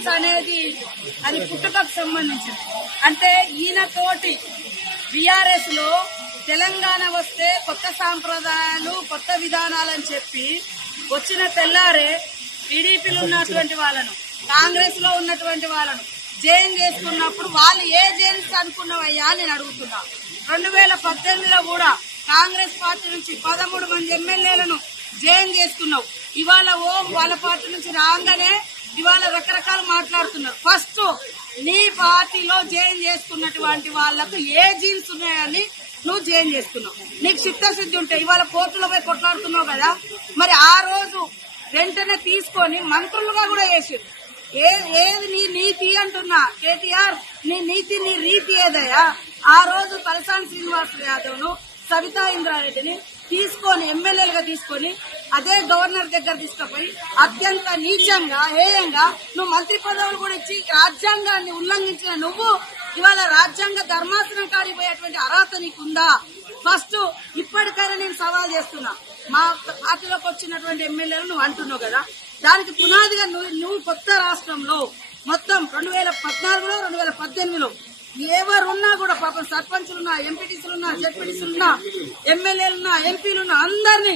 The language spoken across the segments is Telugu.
జీన్స్ అనేది అది పుట్టుకకు సంబంధించింది. అంటే ఈయన తోటి బీఆర్ఎస్ లో తెలంగాణ వస్తే కొత్త సాంప్రదాయాలు కొత్త విధానాలని చెప్పి వచ్చిన తెల్లారే టీడీపీలో ఉన్నటువంటి వాళ్ళను కాంగ్రెస్ లో ఉన్నటువంటి వాళ్ళను జైన్ చేసుకున్నప్పుడు వాళ్ళు ఏ జైన్స్ అనుకున్నావయ్యా నేను అడుగుతున్నా. 2018లో కూడా కాంగ్రెస్ పార్టీ నుంచి 13 మంది ఎమ్మెల్యేలను జైన్ చేసుకున్నావు. ఇవాళ వాళ్ళ పార్టీ నుంచి రాగానే ఇవాళ రకరకాలు మాట్లాడుతున్నారు. ఫస్ట్ నీ పార్టీలో జైన్ చేసుకున్నటువంటి వాళ్లకు ఏ జీన్స్ ఉన్నాయని నువ్వు జైన్ చేసుకున్నావు. నీకు చిత్తశుద్ధి ఉంటే ఇవాళ కోర్టులో పోయి కొట్లాడుతున్నావు కదా, మరి ఆ రోజు వెంటనే తీసుకొని మంత్రులుగా కూడా చేసారు. ఏది నీ నీతి అంటున్నా కేటీఆర్, నీ నీతి నీ రీతి ఏదయ్యా? ఆ రోజు తలసాని శ్రీనివాస్ యాదవ్ ను సబితా ఇంద్రారెడ్డిని తీసుకొని ఎమ్మెల్యేలుగా తీసుకొని అదే గవర్నర్ దగ్గర తీసుకుపోయి అత్యంత నీచంగా హేయంగా నువ్వు మంత్రి పదవులు కూడా ఇచ్చి రాజ్యాంగాన్ని ఉల్లంఘించిన నువ్వు ఇవాళ రాజ్యాంగ ధర్మాసనం కాడిపోయేటువంటి అర్హత నీకుందా? ఫస్ట్ ఇప్పటికైనా నేను సవాల్ చేస్తున్నా. మా పార్టీలోకి వచ్చినటువంటి ఎమ్మెల్యేలు నువ్వు అంటున్నావు కదా, దానికి పునాదిగా నువ్వు కొత్త రాష్ట్రంలో మొత్తం 2014లో 2018లో ఎవరున్నా కూడా పాపం సర్పంచులున్నా, ఎంపీటీసీలున్నా, జెడ్పీటీసీలున్నా, ఎమ్మెల్యేలున్నా, ఎంపీలున్నా అందరినీ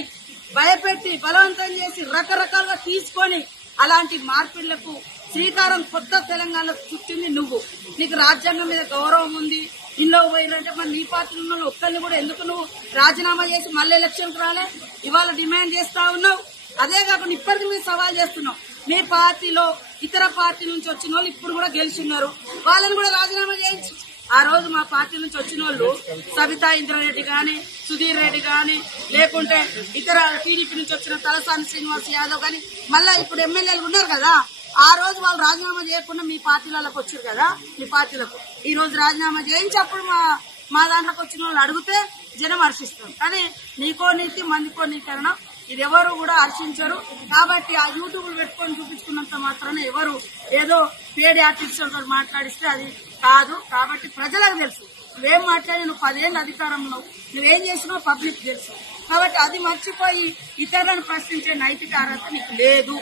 భయపెట్టి బలవంతం చేసి రకరకాలుగా తీసుకొని అలాంటి మార్పిళ్లకు శ్రీకారం కొత్త తెలంగాణ చుట్టింది నువ్వు. నీకు రాజ్యాంగం మీద గౌరవం ఉంది. ఇన్నో పోయినంటే మరి నీ పార్టీలో ఉన్న ఒక్కరిని కూడా ఎందుకు నువ్వు రాజీనామా చేసి మళ్ళీ ఎలక్షన్కి రాలే? ఇవాళ డిమాండ్ చేస్తా ఉన్నావు. అదే కాకుండా ఇప్పటికి మీరు సవాల్ చేస్తున్నావు. మీ పార్టీలో ఇతర పార్టీ నుంచి వచ్చిన వాళ్ళు ఇప్పుడు కూడా గెలిచిన్నారు, వాళ్ళని కూడా రాజీనామా చేయించి ఆ రోజు మా పార్టీ నుంచి వచ్చిన వాళ్ళు సబితా ఇంద్రారెడ్డి గాని, సుధీర్ రెడ్డి గాని, లేకుంటే ఇతర టీడీపీ నుంచి వచ్చిన తలసాని శ్రీనివాస్ యాదవ్ గాని మళ్ళా ఇప్పుడు ఎమ్మెల్యేలు ఉన్నారు కదా, ఆ రోజు వాళ్ళు రాజీనామా చేయకుండా మీ పార్టీలకు వచ్చారు కదా. మీ పార్టీలకు ఈ రోజు రాజీనామా చేయించి అప్పుడు మా దాంట్లోకి వచ్చిన వాళ్ళు అడిగితే జనం హర్షిస్తారు. కానీ నీకో నీతి మందికో నీకరణం ఇది ఎవరు కూడా హర్షించరు. కాబట్టి ఆ యూట్యూబ్లు పెట్టుకొని చూపించుకున్నంత మాత్రాన ఎవరు ఏదో పేడి ఆర్టిస్టులతో మాట్లాడిస్తే అది కాదు. కాబట్టి ప్రజలకు తెలుసు నువ్వేం మాట్లాడి, నువ్వు 10 ఏళ్ళు అధికారంలో నువ్వేం చేసినావు పబ్లిక్ తెలుసు. కాబట్టి అది మర్చిపోయి ఇతరులను ప్రశ్నించే నైతిక అర్హత నీకు లేదు.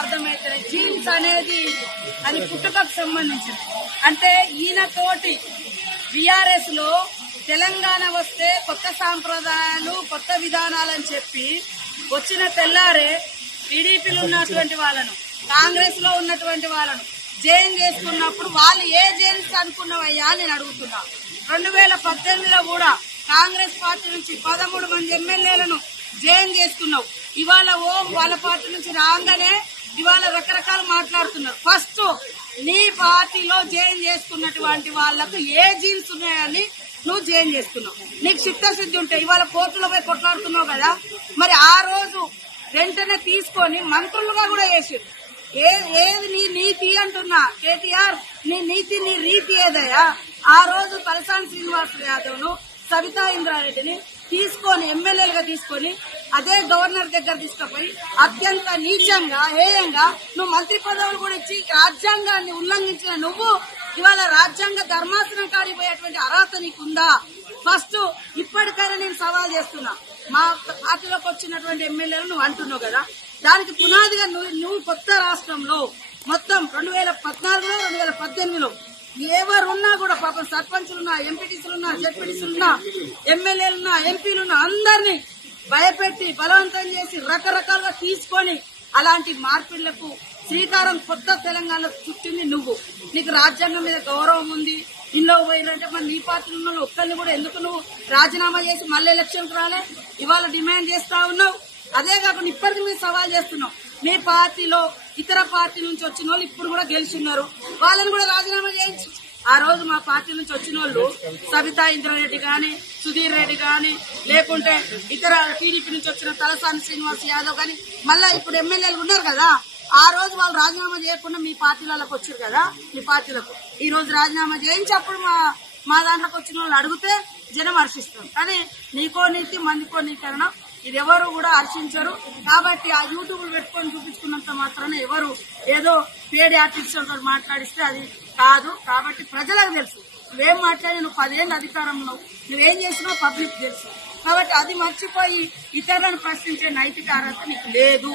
అర్థమైతే జీన్స్ అనేది అది పుట్టుకకు సంబంధించింది. అంటే ఈయన తోటి బీఆర్ఎస్ లో తెలంగాణ వస్తే కొత్త సాంప్రదాయాలు కొత్త విధానాలని చెప్పి వచ్చిన తెల్లారే టీడీపీలో ఉన్నటువంటి వాళ్ళను కాంగ్రెస్ లో ఉన్నటువంటి వాళ్ళను జైన్ చేసుకున్నప్పుడు వాళ్ళు ఏ జైన్స్ అనుకున్నావయ్యా నేను అడుగుతున్నా. 2018లో కూడా కాంగ్రెస్ పార్టీ నుంచి 13 మంది ఎమ్మెల్యేలను జైన్ చేసుకున్నావు. ఇవాళ వాళ్ళ పార్టీ నుంచి రాగానే ఇవాళ రకరకాలు మాట్లాడుతున్నారు. ఫస్ట్ నీ పార్టీలో జైన్ చేసుకున్నటువంటి వాళ్లకు ఏ జీన్స్ ఉన్నాయని నువ్వు జైన్ చేసుకున్నావు. నీకు చిత్తశుద్ధి ఉంటే ఇవాళ కోర్టులో పోయి కొట్లాడుతున్నావు కదా, మరి ఆ రోజు వెంటనే తీసుకొని మంత్రులుగా కూడా చేసారు. ఏది నీ నీతి అంటున్నా కేటీఆర్, నీ నీతి నీ రీతి ఏదయ్యా? ఆ రోజు తలసాని శ్రీనివాస్ యాదవ్ ను సబితా ఇంద్రారెడ్డిని తీసుకొని ఎమ్మెల్యేలుగా తీసుకొని అదే గవర్నర్ దగ్గర తీసుకుపోయి అత్యంత నీచంగా హేయంగా నువ్వు మంత్రి పదవులు కూడా ఇచ్చి రాజ్యాంగాన్ని ఉల్లంఘించిన నువ్వు ఇవాళ రాజ్యాంగ ధర్మాసనం కాడిపోయేటువంటి అర్హత నీకుందా? ఫస్ట్ ఇప్పటికైనా నేను సవాల్ చేస్తున్నా. మా పార్టీలోకి వచ్చినటువంటి ఎమ్మెల్యేలు నువ్వు అంటున్నావు కదా, దానికి పునాదిగా నువ్వు కొత్త రాష్ట్రంలో మొత్తం 2014లో 2018లో ఎవరున్నా కూడా పాపం సర్పంచులున్నా, ఎంపీటీసీలున్నా, జెడ్పీటీసీలున్నా, ఎమ్మెల్యేలున్నా, ఎంపీలున్నా అందరినీ భయపెట్టి బలవంతం చేసి రకరకాలుగా తీసుకొని అలాంటి మార్పిళ్లకు శ్రీకారం కొత్త తెలంగాణ చుట్టింది నువ్వు. నీకు రాజ్యాంగం మీద గౌరవం ఉంది. ఇన్నో పోయినంటే మరి నీ పార్టీలో ఉన్న ఒక్కరిని కూడా ఎందుకు నువ్వు రాజీనామా చేసి మళ్ళీ ఎలక్షన్కి రాలే? ఇవాళ డిమాండ్ చేస్తా ఉన్నావు. అదే కాకుండా ఇప్పటికి మీరు సవాల్ చేస్తున్నావు. మీ పార్టీలో ఇతర పార్టీ నుంచి వచ్చిన వాళ్ళు ఇప్పుడు కూడా గెలిచిన్నారు, వాళ్ళని కూడా రాజీనామా చేయించి ఆ రోజు మా పార్టీ నుంచి వచ్చిన వాళ్ళు సబితా ఇంద్రారెడ్డి గాని, సుధీర్ రెడ్డి గాని, లేకుంటే ఇతర టీడీపీ నుంచి వచ్చిన తలసాని శ్రీనివాస్ యాదవ్ గాని మళ్ళా ఇప్పుడు ఎమ్మెల్యేలు ఉన్నారు కదా, ఆ రోజు వాళ్ళు రాజీనామా చేయకుండా మీ పార్టీలకు వచ్చారు కదా. మీ పార్టీలకు ఈ రోజు రాజీనామా చేయించి అప్పుడు మా దాంట్లోకి వచ్చిన వాళ్ళు అడిగితే జనం హర్షిస్తారు. కానీ నీకో నీతి మందికో నీకరణం ఇది ఎవరు కూడా హర్షించరు. కాబట్టి ఆ యూట్యూబ్లు పెట్టుకొని చూపించుకున్నంత మాత్రాన ఎవరు ఏదో పేడి ఆర్టిస్టులతో మాట్లాడిస్తే అది కాదు. కాబట్టి ప్రజలకు తెలుసు నువ్వేం మాట్లాడి, నువ్వు 10 ఏళ్ళు అధికారంలో నువ్వేం చేసినావు పబ్లిక్ తెలుసు. కాబట్టి అది మర్చిపోయి ఇతరులను ప్రశ్నించే నైతిక అర్హత నీకు లేదు.